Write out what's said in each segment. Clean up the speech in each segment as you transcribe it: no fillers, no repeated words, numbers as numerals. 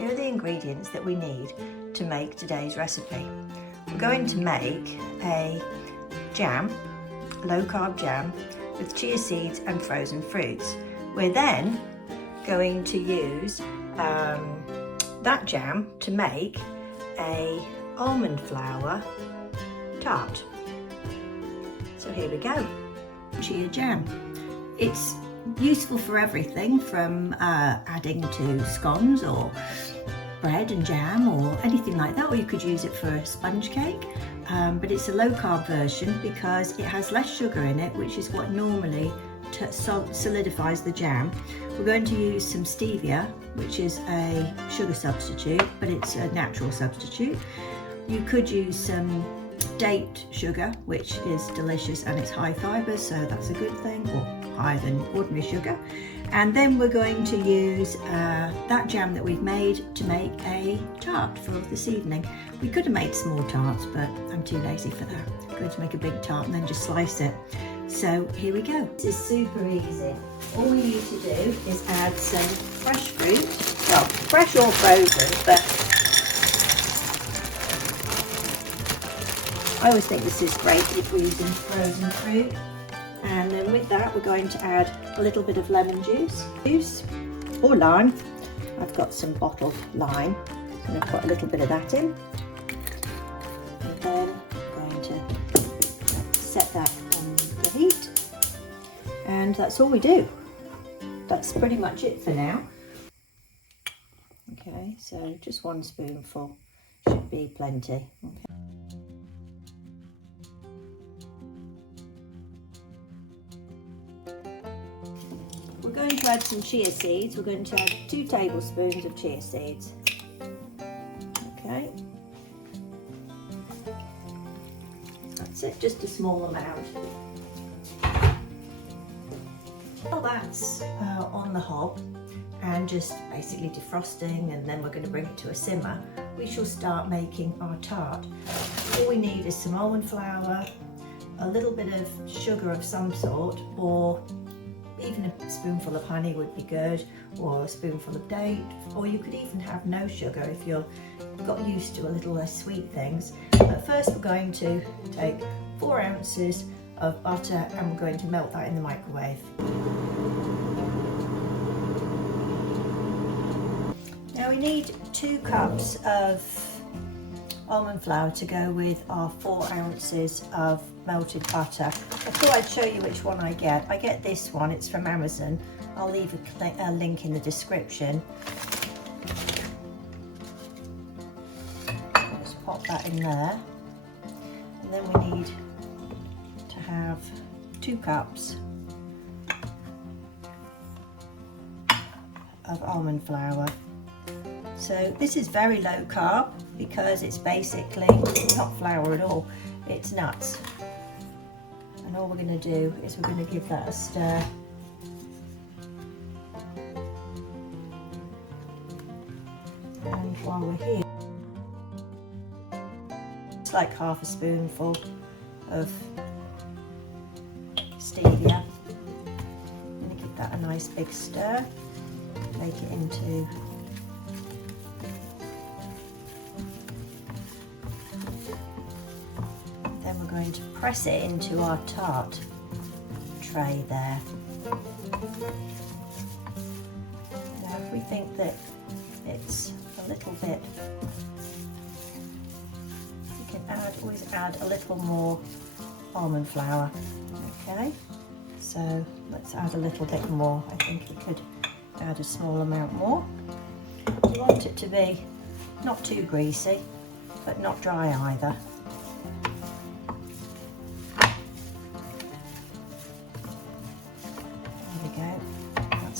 Here are the ingredients that we need to make today's recipe. We're going to make a jam, low-carb jam, with chia seeds and frozen fruits. We're then going to use that jam to make a almond flour tart. So here we go, chia jam. It's useful for everything from adding to scones or bread and jam or anything like that, or you could use it for a sponge cake, but it's a low carb version because it has less sugar in it, which is what normally solidifies the jam. We're going to use some stevia, which is a sugar substitute, but it's a natural substitute. You could use some date sugar, which is delicious and it's high fibre, so that's a good thing, or higher than ordinary sugar. And then we're going to use that jam that we've made to make a tart for this evening. We could have made small tarts, but I'm too lazy for that. I'm going to make a big tart and then just slice it. So here we go. This is super easy. All we need to do is add some fresh fruit, well, fresh or frozen, but I always think this is great if we're using frozen fruit. And then with that, we're going to add a little bit of lemon juice or lime. I've got some bottled lime. I'm going to put a little bit of that in. And then I'm going to set that on the heat. And that's all we do. That's pretty much it for now. Okay, so just 1 spoonful should be plenty. Okay. We're going to add some chia seeds. We're going to add 2 tablespoons of chia seeds. Okay. That's it, just a small amount. While that's on the hob and just basically defrosting, and then we're going to bring it to a simmer, we shall start making our tart. All we need is some almond flour, a little bit of sugar of some sort, or even a spoonful of honey would be good, or a spoonful of date, or you could even have no sugar if you've got used to a little less sweet things. But first we're going to take 4 ounces of butter and we're going to melt that in the microwave. Now we need 2 cups of almond flour to go with our 4 ounces of melted butter. I thought I'd show you which one I get. I get this one, it's from Amazon. I'll leave a link in the description. Just pop that in there. And then we need to have 2 cups of almond flour. So this is very low carb because it's basically not flour at all, it's nuts. And all we're going to do is we're going to give that a stir. And while we're here, it's like half a spoonful of stevia. I'm going to give that a nice big stir, make it into going to press it into our tart tray there. Now if we think that it's a little bit, we can always add a little more almond flour. Okay, so let's add a little bit more. I think we could add a small amount more. We want it to be not too greasy, but not dry either.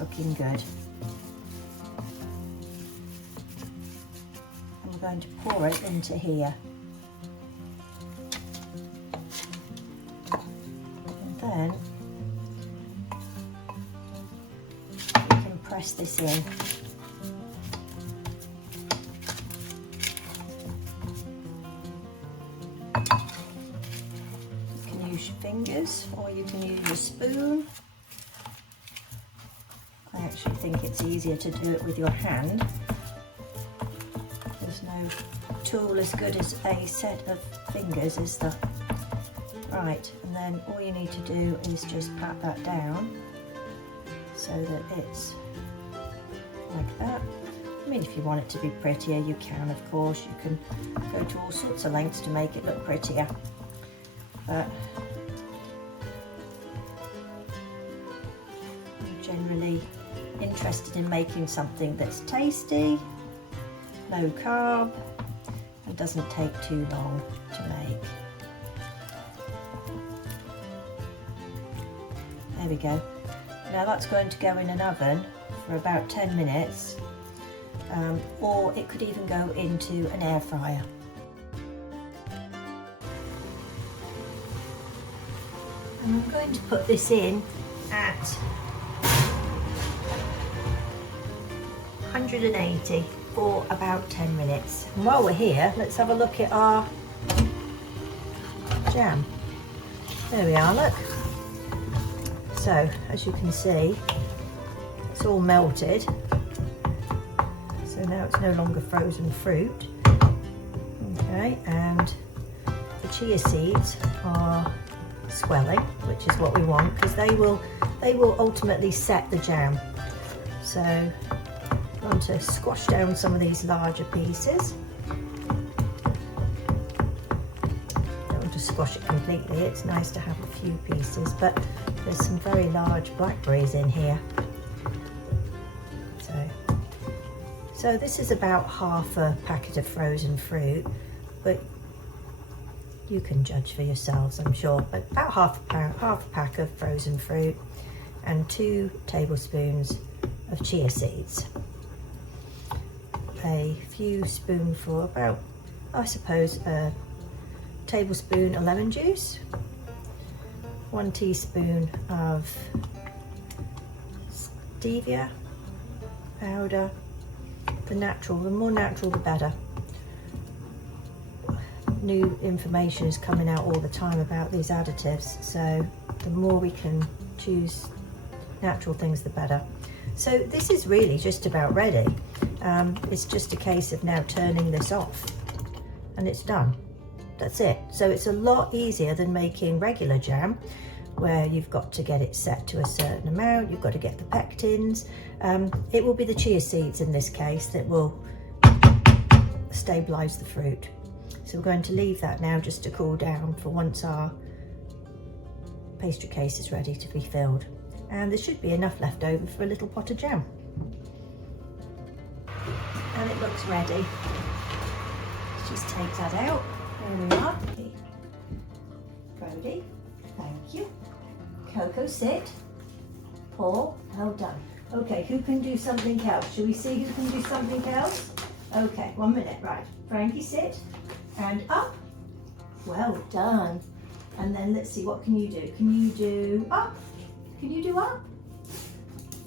Looking good. And we're going to pour it into here. And then we can press this in. You can use your fingers or you can use your spoon. I actually think it's easier to do it with your hand. tool as good as a set of fingers, is there? Right, and then all you need to do is just pat that down so that it's like that. I mean, if you want it to be prettier, you can, of course. You can go to all sorts of lengths to make it look prettier. But I'm generally interested in making something that's tasty, low carb, and doesn't take too long to make. There we go. Now that's going to go in an oven for about 10 minutes, or it could even go into an air fryer. And I'm going to put this in at 180 for about 10 minutes. And while we're here, let's have a look at our jam. There we are, look. So, as you can see, it's all melted. So now it's no longer frozen fruit. Okay, and the chia seeds are swelling, which is what we want, because they will ultimately set the jam. So I'm going to squash down some of these larger pieces. Don't want to squash it completely, it's nice to have a few pieces, but there's some very large blackberries in here. So this is about half a packet of frozen fruit, but you can judge for yourselves, I'm sure. But about half a pack of frozen fruit and 2 tablespoons of chia seeds. A few spoonful, about, I suppose, a tablespoon of lemon juice, 1 teaspoon of stevia powder. The more natural the better. New information is coming out all the time about these additives, so the more we can choose natural things, the better. So this is really just about ready. It's just a case of now turning this off and it's done. That's it. So it's a lot easier than making regular jam, where you've got to get it set to a certain amount, you've got to get the pectins. It will be the chia seeds in this case that will stabilise the fruit. So we're going to leave that now just to cool down for once our pastry case is ready to be filled. And there should be enough left over for a little pot of jam. And it looks ready. Just take that out. There we are. Brody, thank you. Coco, sit. Paul, well done. Okay, who can do something else? Shall we see who can do something else? Okay, 1 minute, right. Frankie, sit. And up. Well done. And then let's see, what can you do? Can you do up? Can you do up?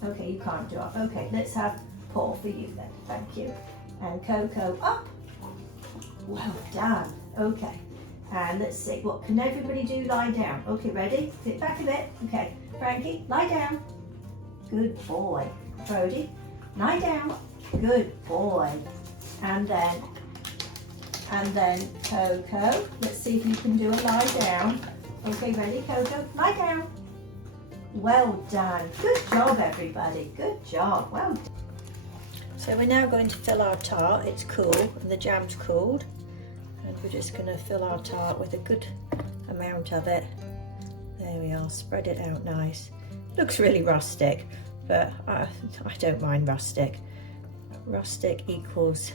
Okay, you can't do up. Okay, let's have Paul for you then. Thank you. And Coco, up. Well done. Okay. And let's see, what can everybody do? Lie down. Okay, ready? Sit back a bit. Okay, Frankie, lie down. Good boy. Brody, lie down. Good boy. And then Coco, let's see if you can do a lie down. Okay, ready, Coco? Lie down. Well done. Good job, everybody. Good job. Well done. So we're now going to fill our tart. It's cool and the jam's cooled. And we're just going to fill our tart with a good amount of it. There we are, spread it out nice. Looks really rustic, but I don't mind rustic. Rustic equals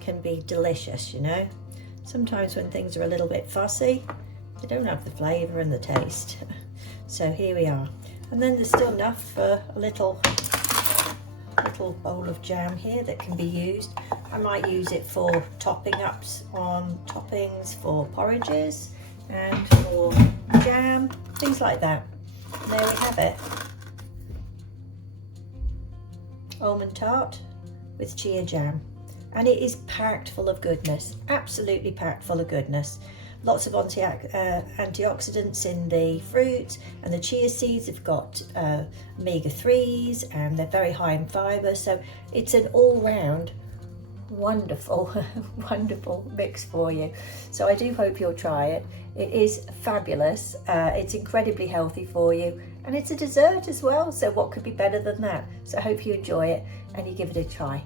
can be delicious, you know. Sometimes when things are a little bit fussy, they don't have the flavour and the taste. So here we are. And then there's still enough for a little bowl of jam here that can be used. I might use it for topping ups on toppings for porridges and for jam, things like that. And there we have it. Almond tart with chia jam. And it is packed full of goodness, absolutely packed full of goodness. Lots of antioxidants in the fruit, and the chia seeds have got omega-3s and they're very high in fibre, so it's an all-round wonderful, wonderful mix for you. So I do hope you'll try it. It is fabulous. It's incredibly healthy for you, and it's a dessert as well. So what could be better than that? So I hope you enjoy it and you give it a try.